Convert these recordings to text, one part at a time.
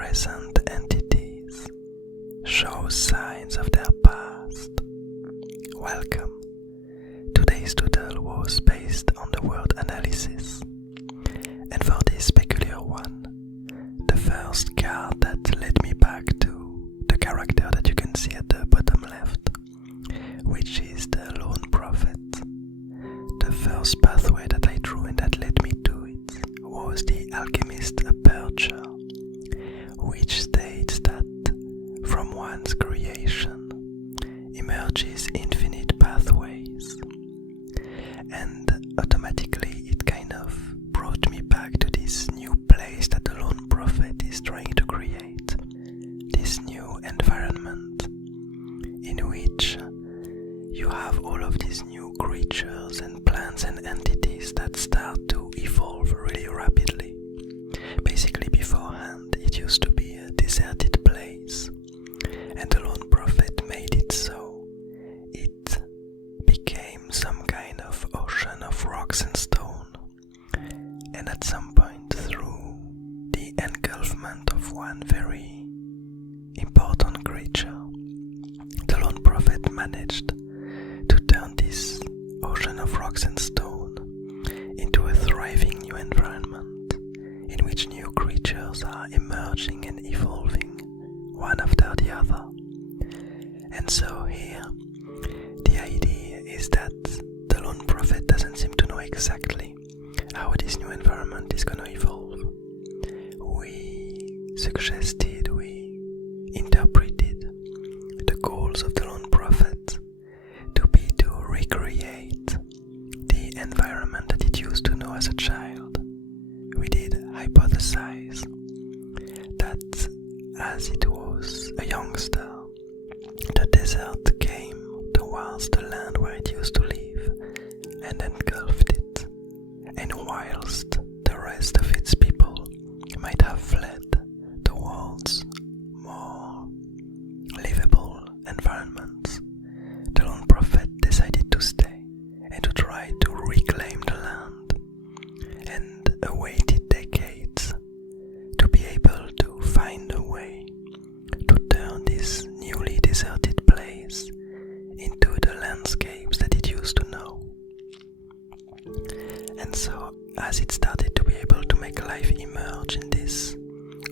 present entities show signs of their past. Welcome. Today's doodle was based on the word analysis, and for this peculiar one, the first card that led me back to the character that you can see at the bottom left, which is the lone prophet. The first pathway that I drew and that led me to it was the alchemist aperture, which states that from one's creation emerges infinite pathways, and automatically it kind of brought me back to this new place that the lone prophet is trying to create, this new environment in which you have all of these new creatures and plants and entities that start to evolve really rapidly. Basically, beforehand it used to be a deserted place, and the lone prophet made it so it became some kind of ocean of rocks and stone, and at some point, through the engulfment of one very important creature, the lone prophet managed to turn this ocean of rocks and stone into a thriving new environment in which new creatures are emerging and evolving one after the other. And so here, the idea is that the lone prophet doesn't seem to know exactly how this new environment is going to evolve. We interpreted the goals of the lone prophet to be to recreate the environment that it used to know as a child. We did hypothesize that as it was a youngster, the desert came towards the land where it used to live and engulfed it, and whilst the rest of its people might have fled towards more livable environments, the lone prophet decided to stay and to try to reclaim the land, and awaited decades to be able to find a way to turn this newly deserted place into the landscapes that it used to know. And so, as it started to be able to make life emerge in this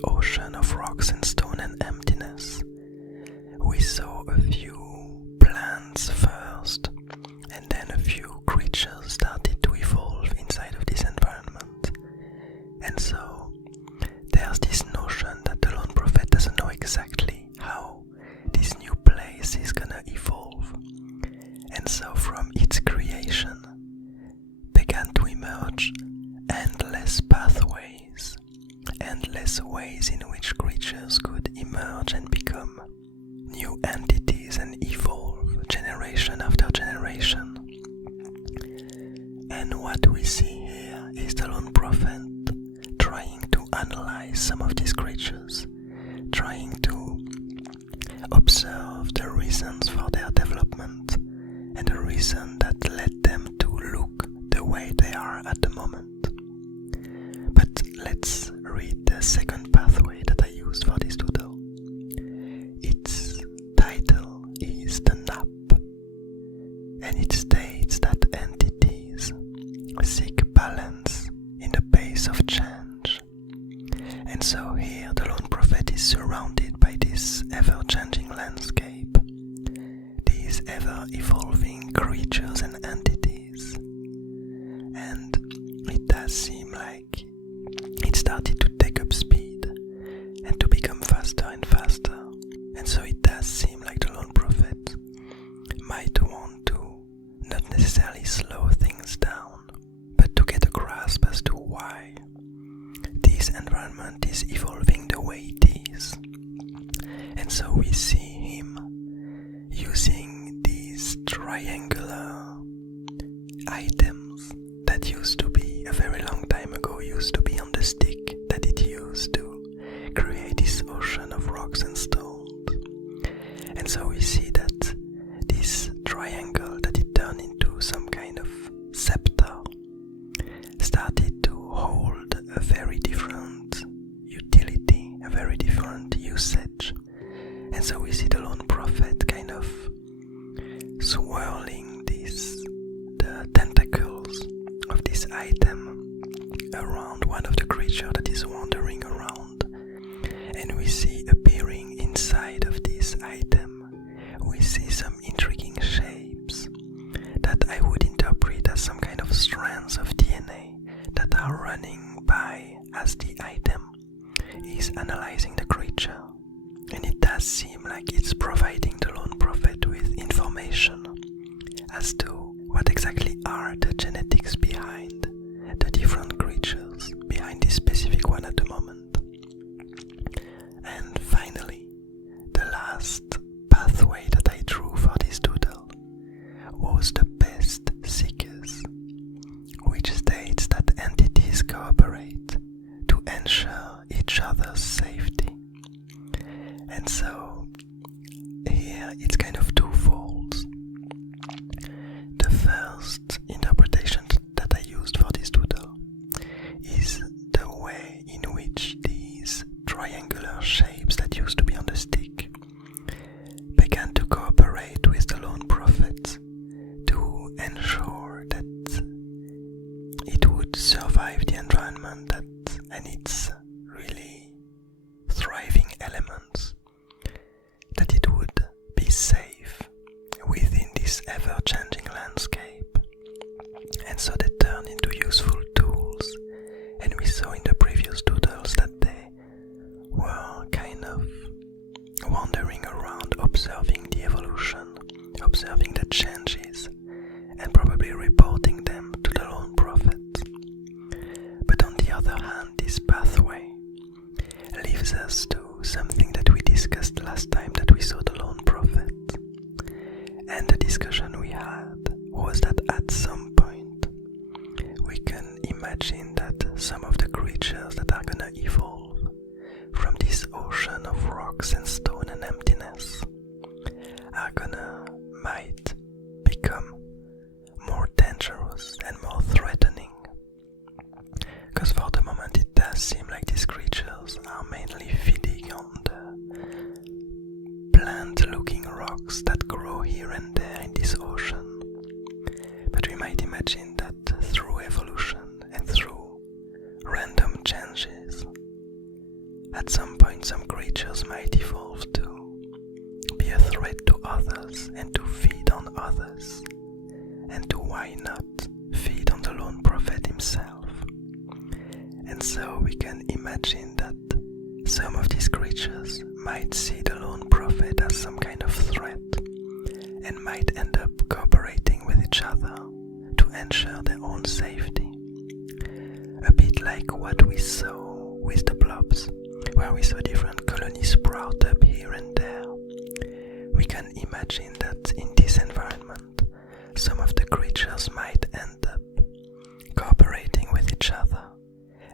ocean of rocks and stone and emptiness, we saw a few plants first, and then a few creatures started to evolve inside of this environment. And so there's this notion that the lone prophet doesn't know exactly how this new place is gonna evolve. And so from its creation began to emerge endless pathways, endless ways in which creatures could emerge and become new entities and evolve generation after generation. And what we see here is the lone prophet trying to analyze some of these creatures, trying to observe the reasons for their development and the reason that led them to look the way they are at the moment. But let's read the second pathway that I used for this doodle. Its title is The Nap, and it states that entities seek balance in the pace of change. And so here the lone prophet is surrounded by this ever-changing landscape, these ever-evolving creatures and entities. And it does seem like it started to take up speed and to become faster and faster. And so it does seem like the lone prophet might want to not necessarily slow things down, but to get a grasp as to why this environment is evolving the way it is. And so we see him using these triangular items that used to be, a very long time ago, used to be on the stick that it used to create this ocean of rocks and stones. And so we see that this triangle that it turned into some kind of scepter started to hold a very different utility, a very different usage. And so we see the lone prophet kind of swirling the tentacles of this item around one of the creatures that is wandering around. And we see appearing inside of this item, we see some intriguing shapes that I would interpret as some kind of strands of DNA that are running by as the item is analyzing the creature. And it does seem like it's providing the lone prophet with information as to what exactly are the genetics behind the different creatures, behind this specific one at the moment. And finally, the last pathway that I drew for this doodle was the best seekers, which states that entities cooperate to ensure each other's safety. And so here it's kind of twofold. The first interpretation that I used for this doodle is the way in which these triangular shapes that used to be on the stick began to cooperate with the lone prophet to ensure that it would survive the environment and its really thriving elements, that it would be safe within this ever-changing landscape. And so they turn into useful tools, and we saw in the previous doodles that they were kind of wandering around, observing the evolution, observing the changes, and probably reporting them to the lone prophet. But on the other hand, this pathway leaves us to something that we discussed last time that we saw the lone prophet. And the discussion we had was that at some point we can imagine that some of the creatures that are gonna evolve from this ocean of rocks and stone and emptiness might become more dangerous and more threatening. Because for the moment it does seem like these creatures are mainly feeding on the plant-looking rocks that grow here and there in this ocean. But we might imagine that through evolution and through random changes, at some point some creatures might evolve to be a threat to others and to feed on others, and to why not feed on the lone prophet himself. And so we can imagine that some of these creatures might see the lone prophet as some kind of threat and might end up cooperating with each other to ensure their own safety. A bit like what we saw with the blobs, where we saw different colonies sprout up here and there. We can imagine that in this environment, some of the creatures might end up cooperating with each other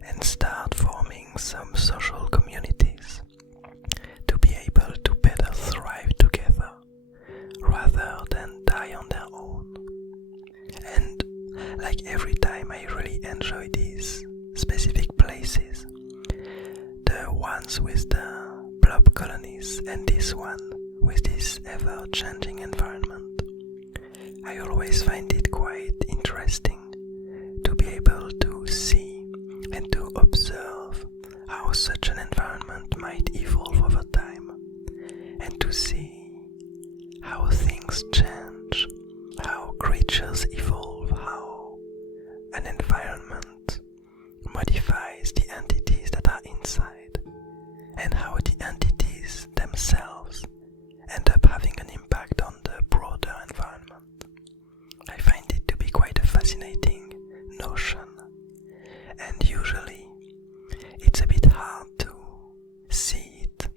and start forming some social communities to be able to better thrive together rather than die on their own. And like every time I really enjoy these specific places, the ones with the blob colonies and this one with this ever-changing environment, I always find it quite interesting to be able to see and to observe how such an environment might evolve over time, and to see how things change, how creatures evolve, how an environment modifies the entities that are inside, and how the entities themselves end up having an impact on the broader environment. I find it to be quite a fascinating notion, and usually it's a bit hard to see it,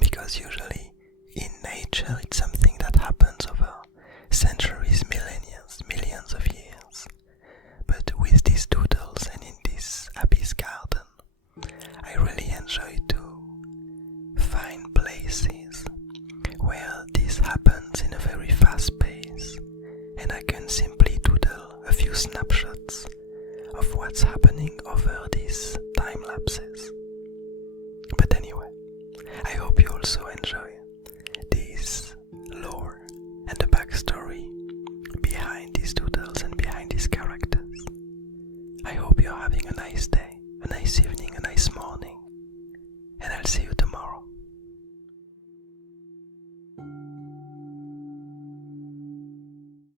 because usually in nature it's something that happens over centuries, millions of years. But with these doodles and in this abyss garden, I really enjoy to find places where this happens in a very fast pace, and I can simply doodle a few snapshots of what's happening over these time lapses. But anyway, hope you also enjoy this lore and the backstory behind these doodles and behind these characters. I hope you're having a nice day, a nice evening, a nice morning, and I'll see you